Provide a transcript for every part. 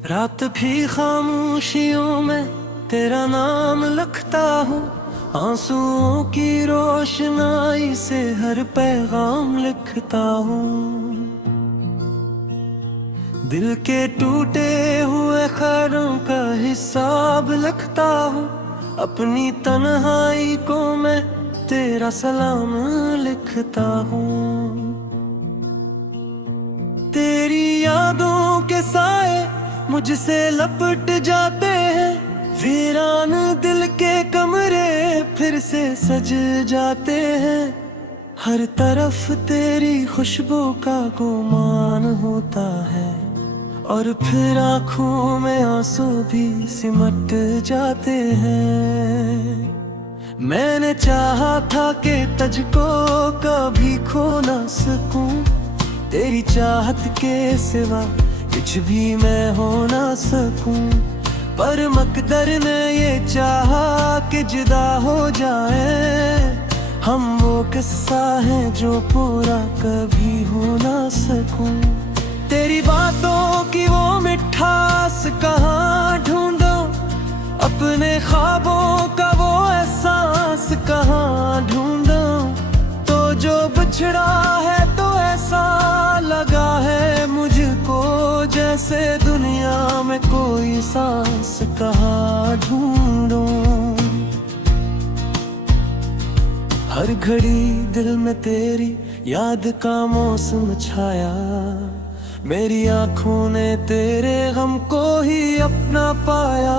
रात भी खामोशियों में तेरा नाम लिखता हूँ, आंसुओं की रोशनाई से हर पैगाम लिखता हूँ। दिल के टूटे हुए ख्यालों का हिसाब लिखता हूँ, अपनी तन्हाई को मैं तेरा सलाम लिखता हूँ। तेरी यादों के साए मुझसे लपट जाते हैं, वीरान दिल के कमरे फिर से सज जाते हैं। हर तरफ तेरी खुशबू का गुमान होता है, और फिर आँखों में आंसू भी सिमट जाते हैं। मैंने चाहा था कि तुझको कभी खो ना सकूं, तेरी चाहत के सिवा कुछ भी मैं हो ना सकूं। पर मकदर ने ये चाहा कि जुदा हो जाए, हम वो किस्सा है जो पूरा कभी हो ना सकूं। तेरी बातों की वो मिठास कहाँ ढूंढूं, अपने ख्वाबों का वो एहसास कहाँ ढूंढूं। तो जो बिछड़ा है तो ऐसा लगा है मुझको, जैसे दुनिया में कोई सांस कहाँ ढूंढूं। हर घड़ी दिल में तेरी याद का मौसम छाया, मेरी आंखों ने तेरे गम को ही अपना पाया।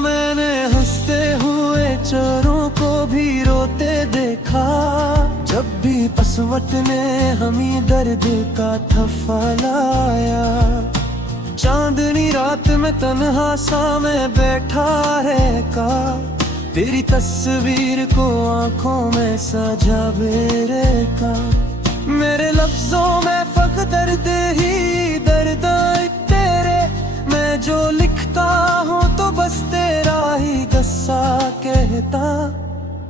मैंने हंसते हुए चोरों को भी रोते देखा, जब भी पसवट ने हमी दर्द का थफा लाया। चांदनी रात में तन्हा सा मैं बैठा रहका, तेरी तस्वीर को आंखों में सजा बेरे का। मेरे लफ्जों में फक्त दर्द ही दर्द तेरे, मैं जो लिखता हूँ तो बस तेरा ही गस्सा कहता।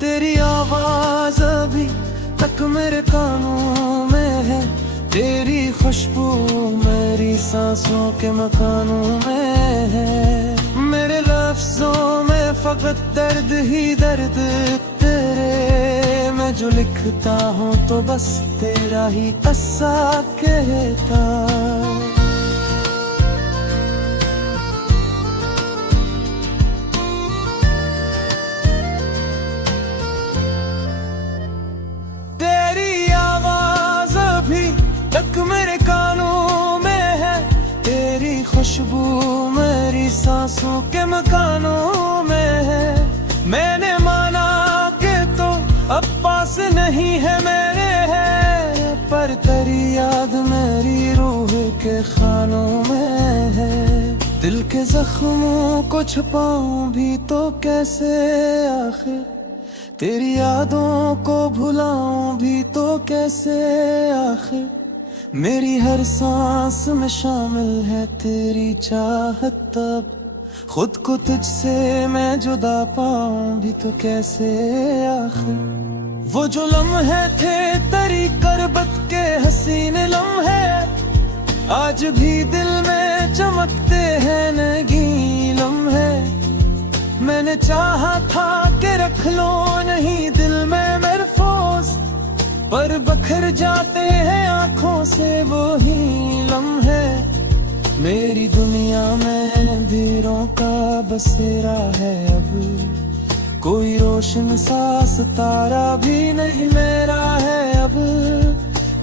तेरी आवाज अभी तक मेरे कानों में है, तेरी खुशबू मेरी सांसों के मकानों में है। मेरे लफ्जों में फकत दर्द ही दर्द तेरे, मैं जो लिखता हूँ तो बस तेरा ही किस्सा कहता। तक मेरे कानों में है, तेरी खुशबू मेरी सांसों के मकानों में है। मैंने माना कि तो अब पास नहीं है मेरे है, पर तेरी याद मेरी रूह के खानों में है। दिल के जख्मों को छुपाऊं भी तो कैसे आखिर, तेरी यादों को भुलाऊं भी तो कैसे आखिर। मेरी हर सांस में शामिल है तेरी चाहत, तब खुद को तुझसे मैं जुदा पाऊं भी तो कैसे आखिर। वो जो लम्हे थे तेरी करबत के हसीन लम्हे, आज भी दिल में चमकते हैं नगीं लम्हे। मैंने चाहा था कि रख लो नहीं दिल में महफूज, पर बखर जाते हैं आंखों से वो ही लम्हे। मेरी दुनिया में अंधेरों का बसेरा है अब, कोई रोशन सा सितारा भी नहीं मेरा है अब।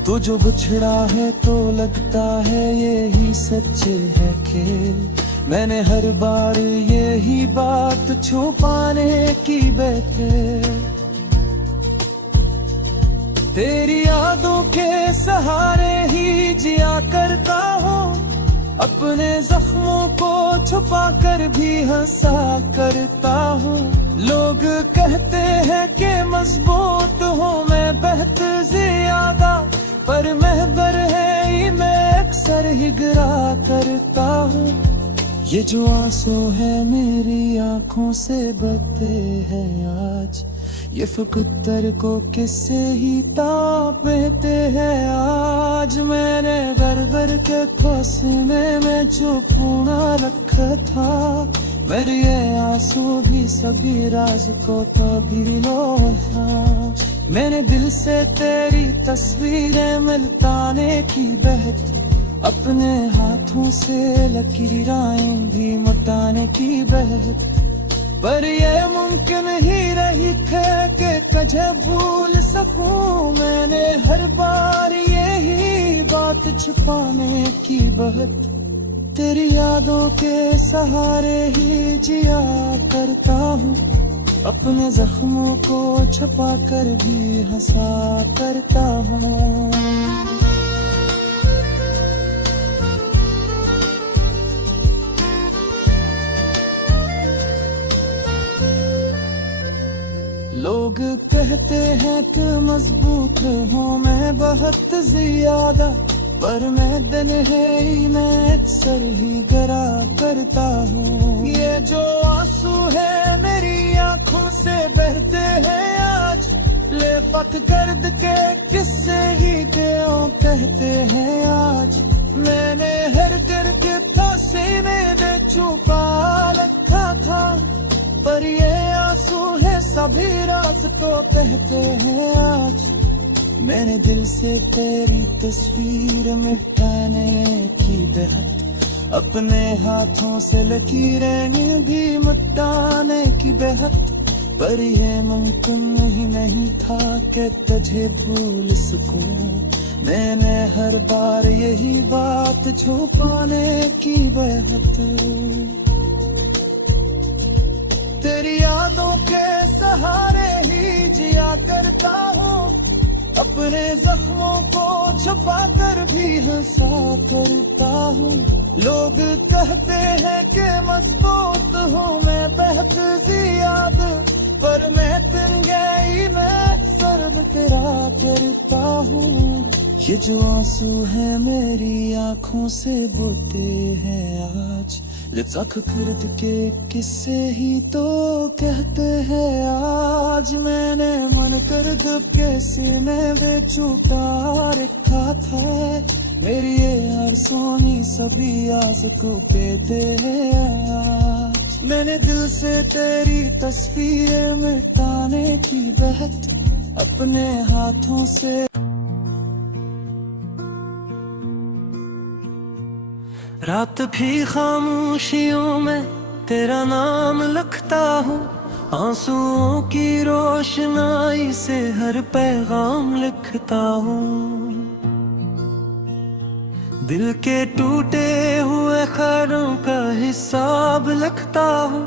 तो जो बिछड़ा है तो लगता है यही सच है कि मैंने हर बार यही बात छुपाने की बैठे। तेरी यादों के सहारे ही जिया करता हूँ, अपने जख्मों को छुपा कर भी हंसा करता हूँ। लोग कहते हैं कि मजबूत हूँ मैं बहुत ज्यादा, पर महबर है ही मैं अक्सर ही गिरा करता हूँ। ये जो आंसू है मेरी आंखों से बहते हैं आज, ये फकुत्तर को किससे ही तापते हैं आज। मैंने गर्द भर के खोसने में जो पूना रखा था, मेरे ये आंसू भी सभी राज को कभी लोहा। मैंने दिल से तेरी तस्वीरें मिटाने की बहती, अपने हाथों से लकीरें भी मिटाने की बहती, पर ये मुमकिन ही रही थे कि तुझे भूल सकूं। मैंने हर बार यही बात छुपाने की बहत, तेरी यादों के सहारे ही जिया करता हूँ, अपने जख्मों को छुपा कर भी हंसा करता हूँ। लोग कहते हैं कि मजबूत हूँ मैं बहुत ज्यादा, पर मैं दिल है ही मैं अक्सर ही गरा करता हूँ। ये जो आंसू है मेरी आंखों से बहते हैं आज, लेफत गर्द के किस्से ही क्यों कहते हैं आज। मैंने हर दर्द को सीने में छुपा रखा था, पर ये आंसू है सभी राज को कहते हैं आज। मैंने दिल से तेरी तस्वीर मिटाने की बहत, अपने हाथों से लकीरें भी मिटाने की बहत, पर यह मुमकिन ही नहीं था कि तुझे भूल सकूं। मैंने हर बार यही बात छुपाने की बहत, तेरी यादों के सहारे ही जिया करता हूँ, अपने जख्मों को छुपा कर भी हंसा करता हूँ। लोग कहते हैं कि मजबूत हूँ मैं बहुत ज्यादा, पर मैं तिरंगे में सर्द करा करता हूँ। ये जो आंसू है मेरी आंखों से बोते हैं आज, लचक खर्द के किस्से ही तो कहते हैं आज। मैंने मन कर दब के सीने में छुपा रखा था, मेरी ये यार सोनी सभी आस को देते हैं आज। मैंने दिल से तेरी तस्वीरें मिटाने की बहत, अपने हाथों से रात भी खामोशियों में तेरा नाम लिखता हूँ, आंसुओं की रोशनाई से हर पैगाम लिखता हूँ। दिल के टूटे हुए ख्यालों का हिसाब लिखता हूँ,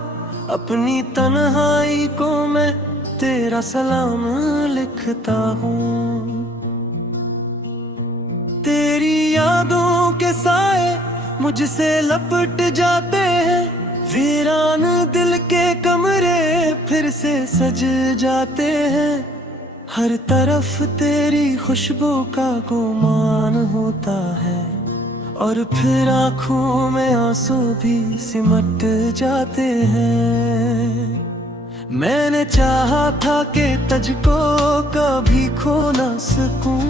अपनी तन्हाई को मैं तेरा सलाम लिखता हूँ। तेरी यादों के साए मुझसे लपट जाते हैं, वीरान दिल के कमरे फिर से सज जाते हैं। हर तरफ तेरी खुशबू का गुमान होता है, और फिर आंखों में आंसू भी सिमट जाते हैं। मैंने चाहा था कि तुझको कभी खो ना सकूं,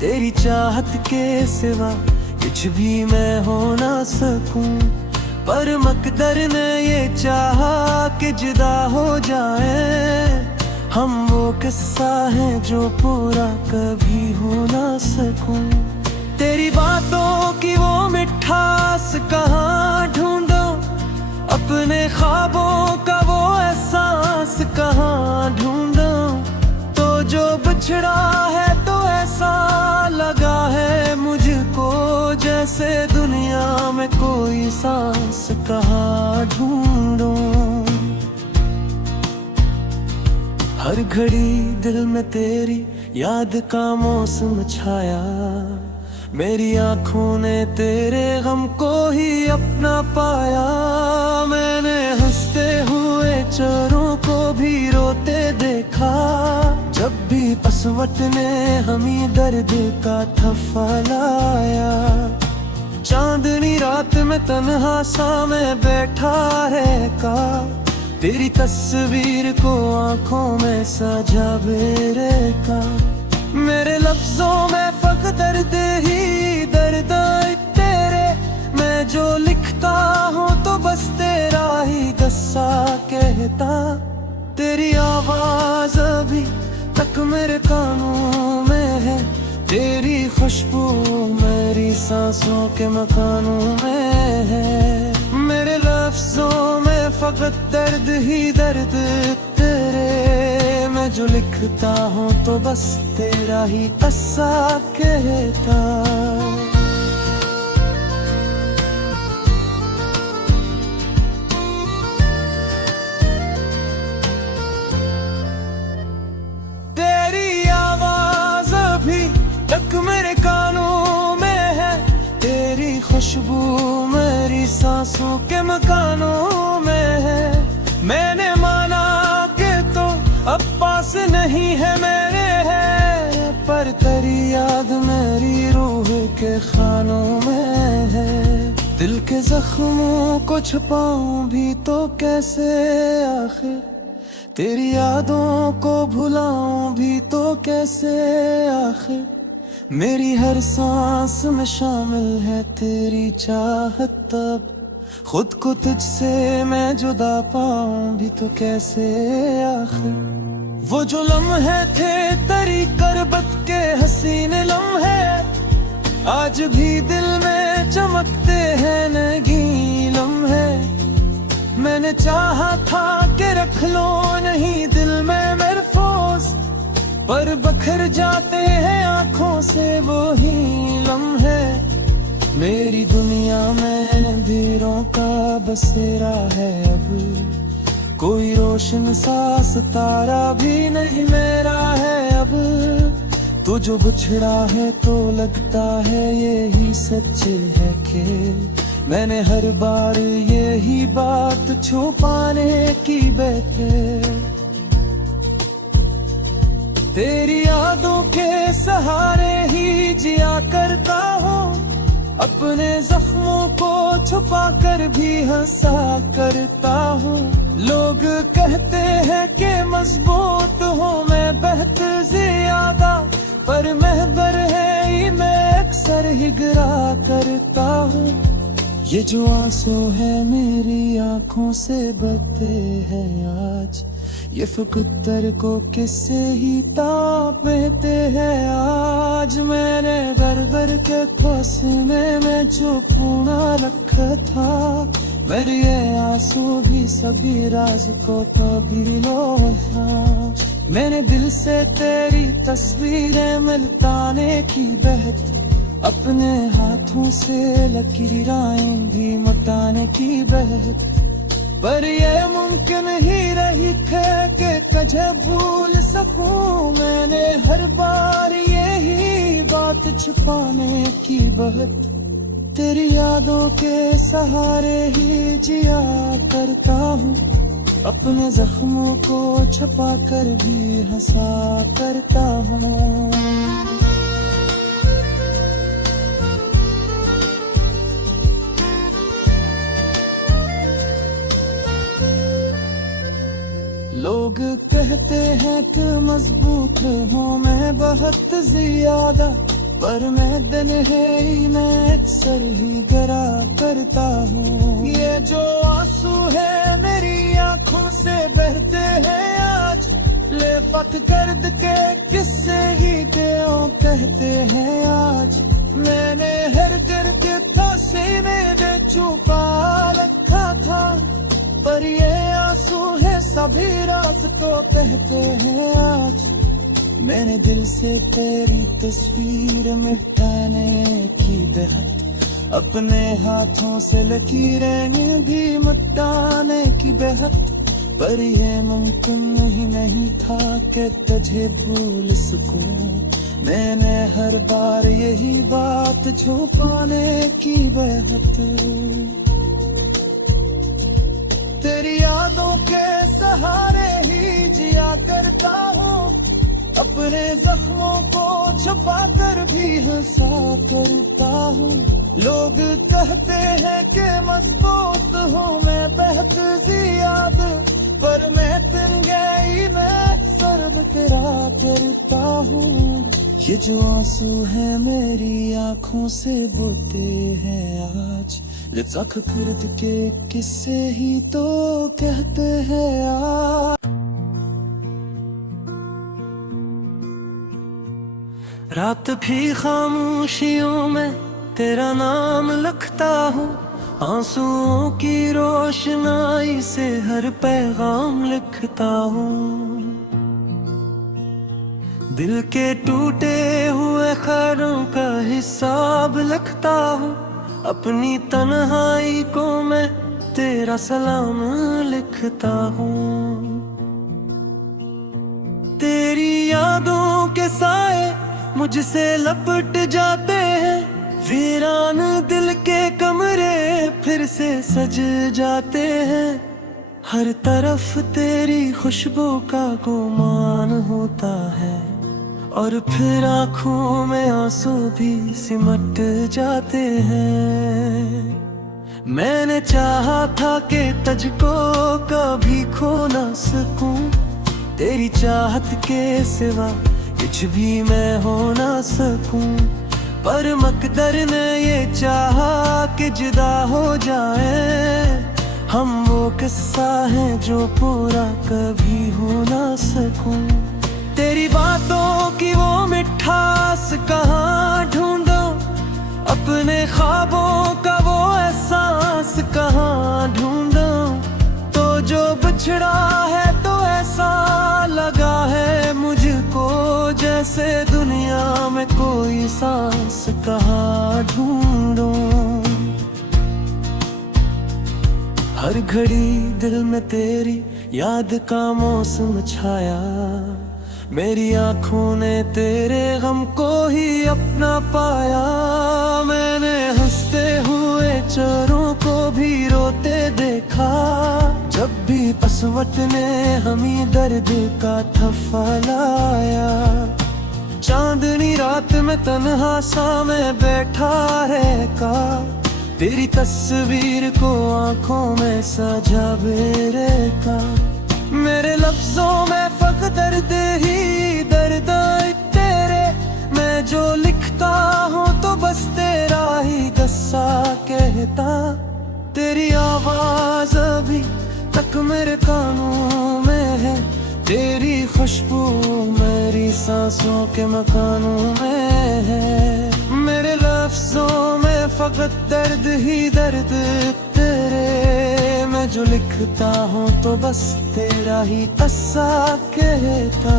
तेरी चाहत के सिवा कुछ भी मैं हो ना सकूं, पर मकदर ने ये चाहा कि जुदा हो जाए हम। वो किस्सा है जो पूरा कभी हो ना सकूं। तेरी बातों की वो मिठास कहाँ ढूंढूं, अपने ख्वाबों का वो एहसास कहाँ ढूंढूं। तो जो बिछड़ा है तो ऐसा लगा है मुझको, जैसे दुनिया में कोई सांस कहाँ ढूंढूं। हर घड़ी दिल में तेरी याद का मौसम छाया, मेरी आंखों ने तेरे गम को ही अपना पाया। मैंने हंसते हुए चोरों को भी रोते देखा, जब भी पसवट ने हमी दर्द का थफा लाया। चांदनी रात में तन्हा सा मैं बैठा है का, तेरी तस्वीर को आंखों में सजा बेरे का। मेरे लफ्जों में फक्त दर्द ही दर्द सा कहता, तेरी आवाज अभी तक मेरे कानों में है, तेरी खुशबू मेरी सांसों के मकानों में है। मेरे लफ्जों में फकत दर्द ही दर्द तेरे, मैं जो लिखता हूँ तो बस तेरा ही किस्सा कहता। तक मेरे कानों में है, तेरी खुशबू मेरी सांसों के मकानों में है। मैंने माना कि तो अब पास नहीं है मेरे है, पर तेरी याद मेरी रूह के खानों में है। दिल के जख्मों को छुपाऊं भी तो कैसे आखिर, तेरी यादों को भुलाऊं भी तो कैसे आखिर। मेरी हर सांस में शामिल है तेरी चाहत, तब खुद को तुझसे मैं जुदा पाऊं भी तो कैसे आखिर। वो जो लम्हे थे तेरी करबत के हसीन लम्हे, आज भी दिल में चमकते हैं नगीन लम्हे। मैंने चाहा था कि रख लो नहीं दिल में महफूज, पर बखर जाते हैं आंखों से वो ही लम्हे। मेरी दुनिया में अंधेरों का बसेरा है अब, कोई रोशन सा सितारा भी नहीं मेरा है अब। तू जो बिछड़ा है तो लगता है यही सच है कि मैंने हर बार यही बात छुपाने की बैठे। तेरी यादों के सहारे ही जिया करता हूँ, अपने जख्मों को छुपा कर भी हंसा करता हूँ। लोग कहते हैं कि मजबूत हूँ मैं बहुत ज्यादा, पर महबर है ही मैं अक्सर ही गिरा करता हूँ। ये जो आंसू है मेरी आंखों से बहते हैं आज, ये फुकतर को किससे ही ताप देते हैं आज। मैंने घर घर के खोसने में जो पूना रखा था, मेरे ये आंसू भी सभी राज को कभी लो था। मैंने दिल से तेरी तस्वीरें मिटाने की बहत, अपने हाथों से लकीरें भी मिटाने की बहत, पर ये मुमकिन ही रही थे कि तुझे भूल सकूं। मैंने हर बार यही बात छुपाने की बहत, तेरी यादों के सहारे ही जिया करता हूँ, अपने जख्मों को छुपा कर भी हंसा करता हूँ। लोग कहते हैं कि मजबूत हूँ मैं बहुत ज्यादा, पर मैं दिन है ही मैं अक्सर ही गिरा करता हूँ। ये जो आंसू है मेरी आंखों से बहते हैं आज, ले पत गर्द के किस्से ही क्यों कहते हैं आज। मैंने हर दर्द को सीने में छुपा रखा था, पर ये आंसू है सभी राज तो कहते हैं आज। मैंने दिल से तेरी तस्वीर मिटाने की बहत, अपने हाथों से लकीरें भी मिटाने की बहत, पर यह मुमकिन ही नहीं था कि तुझे भूल सकूं। मैंने हर बार यही बात छुपाने की बहत, तेरी यादों के सहारे ही जिया करता हूँ, अपने जख्मों को छुपा कर भी हंसा करता हूँ। लोग कहते हैं कि मजबूत हूँ मैं बहुत ज्यादा, पर मैं तिल गई मैं सर्द करा करता हूँ। ये जो आंसू है मेरी आंखों से बोते हैं आज, लचक कुर्द के किस्से ही तो कहते हैं आज। रात भी खामोशियों में तेरा नाम लिखता हूँ, आंसुओं की रोशनाई से हर पैगाम लिखता हूँ। दिल के टूटे हुए ख्यालों का हिसाब लिखता हूँ, अपनी तन्हाई को मैं तेरा सलाम लिखता हूँ। तेरी यादों के साए मुझसे लपट जाते हैं, वीरान दिल के कमरे फिर से सज जाते हैं। हर तरफ तेरी खुशबू का गुमान होता है, और फिर आँखों में आंसू भी सिमट जाते हैं। मैंने चाहा था कि तुझको कभी खो ना सकूं, तेरी चाहत के सिवा कुछ भी मैं हो ना सकूं। पर मकदर ने ये चाहा कि जुदा हो जाए, हम वो किस्सा है जो पूरा कभी हो ना सकूं। तेरी बातों की वो मिठास कहाँ ढूंढूं, अपने ख्वाबों का वो एहसास कहाँ ढूंढूं। तो जो बिछड़ा है तो ऐसा लगा है मुझको, जैसे दुनिया में कोई सांस कहाँ ढूंढूं। हर घड़ी दिल में तेरी याद का मौसम छाया, मेरी आंखों ने तेरे गम को ही अपना पाया। मैंने हंसते हुए चोरों को भी रोते देखा, जब भी पसवट ने हमी दर्द का थफा लाया। चांदनी रात में तन्हा सा मैं बैठा रहका, तेरी तस्वीर को आंखों में सजा बेरेका। मेरे लफ्जों में फकत दर्द ही दर्द तेरे, मैं जो लिखता हूँ तो बस तेरा ही गस्सा कहता। तेरी आवाज अभी तक मेरे कानों में है, तेरी खुशबू मेरी सांसों के मकानों में है। मेरे लफ्जों में फकत दर्द ही दर्द तेरे, मैं जो लिखता हूँ तो बस तेरा ही किस्सा कहता।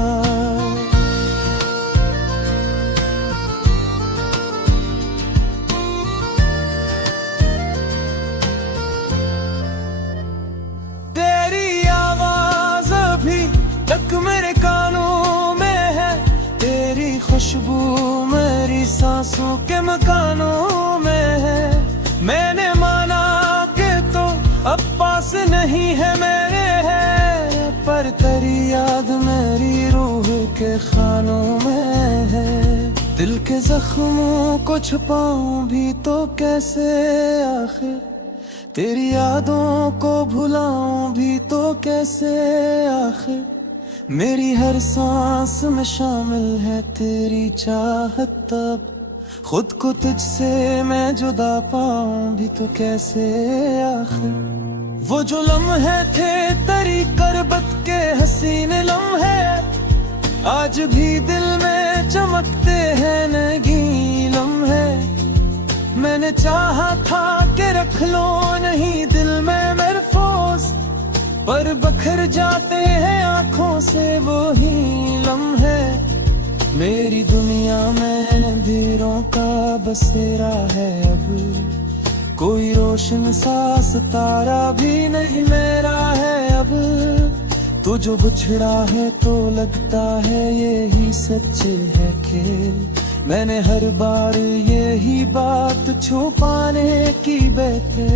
तेरी आवाज अभी तक मेरे कानों में है, तेरी खुशबू मेरी सांसों के मकानों में है। मैंने माना कि तो अब पास नहीं है मेरे है, पर तेरी याद मेरी रूह के खानों में है। दिल के जख्मों को छुपाऊं भी तो कैसे आखिर, तेरी यादों को भुलाऊं भी तो कैसे आखिर। मेरी हर सांस में शामिल है तेरी चाहत, तब खुद को तुझसे मैं जुदा पाऊं भी तो कैसे आखिर। वो जो लम्हे थे तेरी करबत के हसीन लम्हे, आज भी दिल में चमकते हैं नगी लम्हे। मैंने चाहा था कि रख लो नहीं दिल में महफूज, पर बखर जाते हैं आंखों से वो ही लम्हे। मेरी दुनिया में अंधेरों का बसेरा है अब, कोई रोशन सा सितारा भी नहीं मेरा है अब। तो जो बिछड़ा है तो लगता है यही सच्चे है कि मैंने हर बार यही बात छुपाने की बैठे।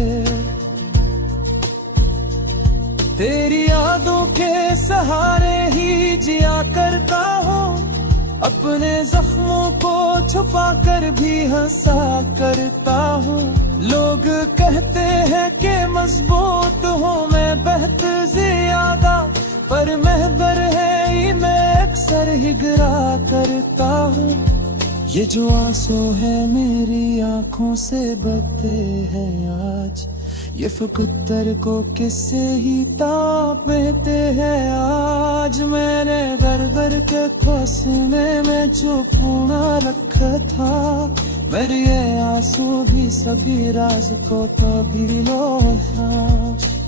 तेरी यादों के सहारे ही जिया करता हूँ, अपने जख्मों को छुपा कर भी हंसा करता हूँ। लोग कहते हैं कि मजबूत हूँ मैं बेहद ज्यादा, पर महबर है ही मैं अक्सर ही गिरा करता हूँ। ये जो आंसू है मेरी आंखों से बहते हैं आज, ये फुकतर को किससे ही तापते हैं आज। मैंने घर घर के खोसने में छुपा रखा था, मेरे ये आंसू भी सभी राज को कभी लो था।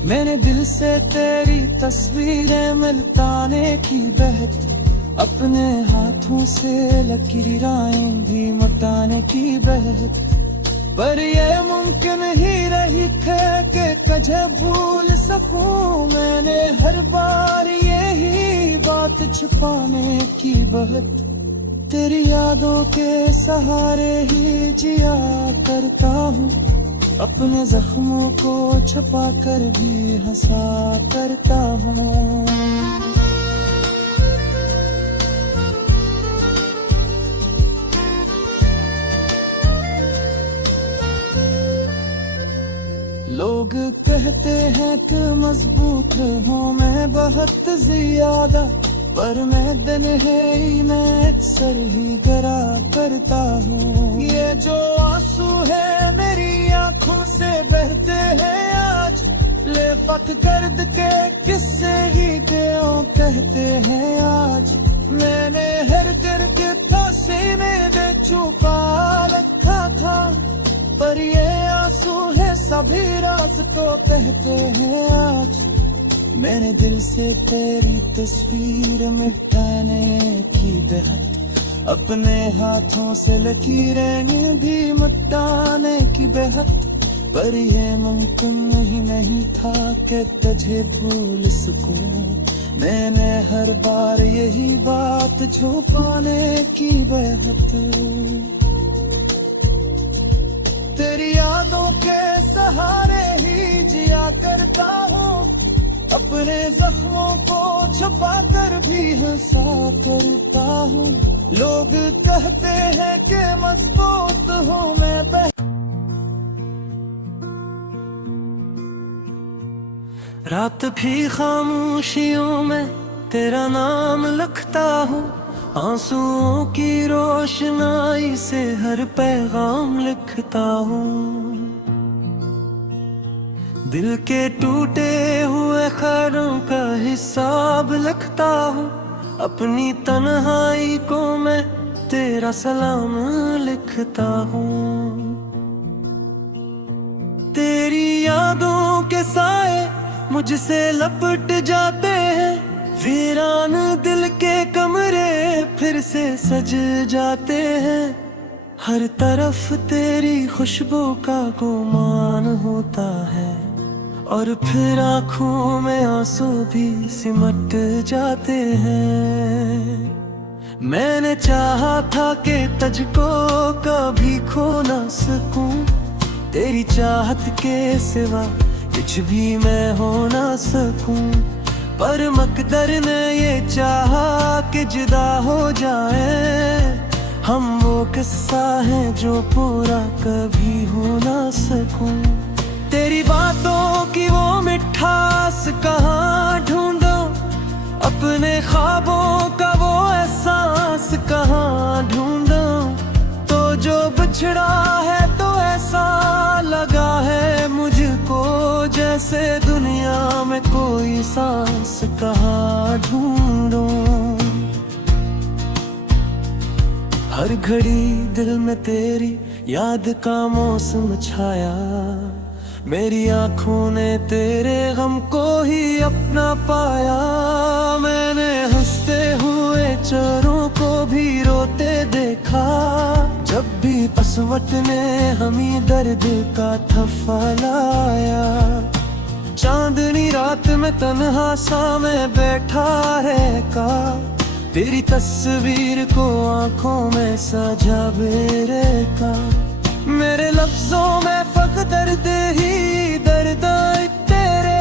मैंने दिल से तेरी तस्वीरें मिटाने की बहती, अपने हाथों से लकीरें भी मिटाने की बहती, पर ये मुमकिन ही रही थे कि तुझे भूल सकूं। मैंने हर बार यही बात छुपाने की बहत, तेरी यादों के सहारे ही जिया करता हूँ, अपने जख्मों को छुपा कर भी हंसा करता हूँ। लोग कहते हैं कि मजबूत हूँ मैं बहुत ज्यादा, पर मैं दिन है ही मैं अक्सर ही गिरा करता हूँ। ये जो आंसू है मेरी आंखों से बहते हैं आज, ले पथ गर्द के किस्से ही क्यों कहते हैं आज। मैंने हर दिल के सीने में छुपा रखा था, पर ये आंसू है सभी राज को कहते हैं आज। मैंने दिल से तेरी तस्वीर मिटाने की बहत, अपने हाथों से लकीरें भी मिटाने की बहत, पर ये मुमकिन ही नहीं था कि तुझे भूल सकूं। मैंने हर बार यही बात छुपाने की बहत, तेरी यादों के सहारे ही जिया करता हूँ, अपने जख्मों को छुपा कर भी हंसा करता हूँ। लोग कहते हैं कि मजबूत हूँ मैं, रात भी खामोशियों में तेरा नाम लिखता हूँ, आंसुओं की रोशनाई से हर पैगाम लिखता हूँ। दिल के टूटे हुए ख्यालों का हिसाब लिखता हूँ, अपनी तन्हाई को मैं तेरा सलाम लिखता हूँ। तेरी यादों के साए मुझसे लपट जाते हैं, वीरान दिल के कमरे फिर से सज जाते हैं। हर तरफ तेरी खुशबू का गुमान होता है, और फिर आँखों में आंसू भी सिमट जाते हैं। मैंने चाहा था कि तुझको कभी खो ना सकूं, तेरी चाहत के सिवा कुछ भी मैं हो ना सकूं, पर मकदर ने ये चाहा कि जुदा हो जाए हम। वो किस्सा है जो पूरा कभी हो ना सकूं। तेरी बातों की वो मिठास कहाँ ढूंढूं, अपने ख्वाबों का वो एहसास कहाँ ढूंढूं। तो जो बिछड़ा है तो ऐसा लगा है मुझको, जैसे दुनिया में कोई सांस कहाँ ढूंढूं। हर घड़ी दिल में तेरी याद का मौसम छाया, मेरी आंखों ने तेरे गम को ही अपना पाया। मैंने हंसते हुए चोरों को भी रोते देखा, जब भी पसवट ने हमें दर्द का थप्पा लाया। चांदनी रात में तन्हा सा मैं बैठा है का, तेरी तस्वीर को आंखों में सजा बेरे का। मेरे लफ्जों में फकत दर्द ही दर्द तेरे,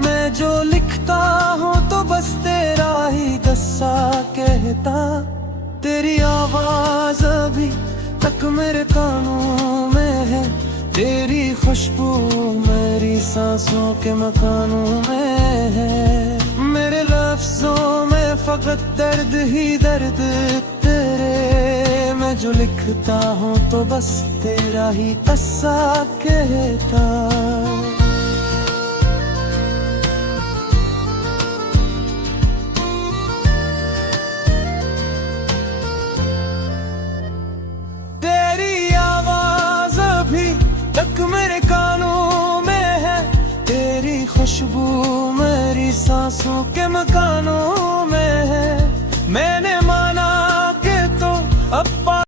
मैं जो लिखता हूँ तो बस तेरा ही किस्सा कहता। तेरी आवाज अभी तक मेरे कानों में है, तेरी खुशबू मेरी सांसों के मकानों में है। मेरे लफ्जों में फकत दर्द ही दर्द तेरे, मैं जो लिखता हूँ तो बस तेरा ही किस्सा कहता। तेरी आवाज अभी तक मेरे कानों में है, तेरी खुशबू मेरी सांसों के मकानों में है। मैंने माना कि तो अब